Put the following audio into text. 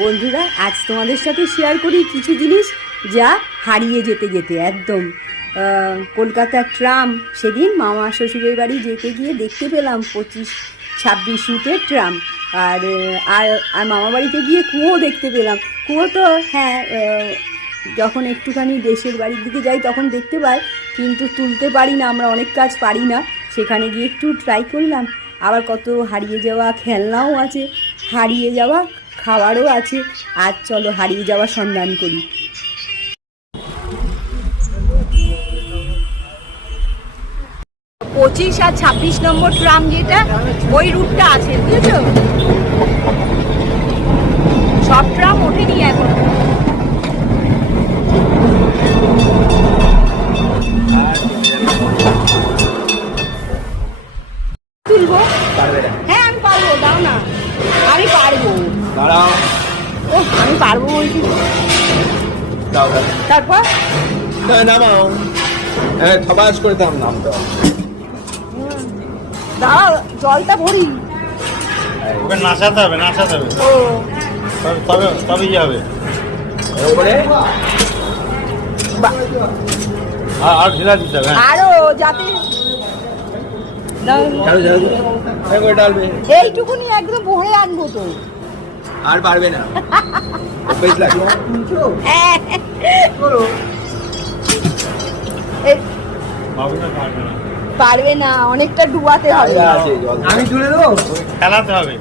বন্ধুরা, আজ তোমাদের সাথে শেয়ার করি কিছু জিনিস যা হারিয়ে যেতে যেতে একদম। কলকাতার ট্রাম, সেদিন মামা শ্বশুরের বাড়ি যেতে গিয়ে দেখতে পেলাম 25-26 রুটের ট্রাম। আর আর আর মামা বাড়িতে গিয়ে কুয়ো দেখতে পেলাম। কুয়ো তো হ্যাঁ, যখন একটুখানি দেশের বাড়ির দিকে যাই তখন দেখতে পাই, কিন্তু তুলতে পারি না, আমরা অনেক কাজ পারি না। সেখানে গিয়ে একটু ট্রাই করলাম। আবার কত হারিয়ে যাওয়া খেলনাও আছে, হারিয়ে যাওয়া খাবারও আছে। আজ চলো হারিয়ে যাওয়ার সন্ধান করি। 25 আর 26 নম্বর ট্রাম যেটা, ওই রুটটা আছে, বুঝেছো? সব ট্রাম ওঠেনি এখন। তুলবো? হ্যাঁ আমি পারবো, দাও না, আমি পারবো। ও আমি পারবো বলছি। তারপর নামাও, খবাস করে দাম নামতে দাও, জলটা ভরি। ওকে নাচাতে হবে, নাচাতে হবে, ও তবে তবেই যাবে। আর ঢিলা দিতে হবে। আরো যাতে ডালবে, এইটুকুনি একদম ভরে আনবো তো। আর পারবে না। বাবুটা পারবে না। পারবে না, অনেকটা ডুবাতে হবে। আমি তুলে দেবো, খেলাতে হবে।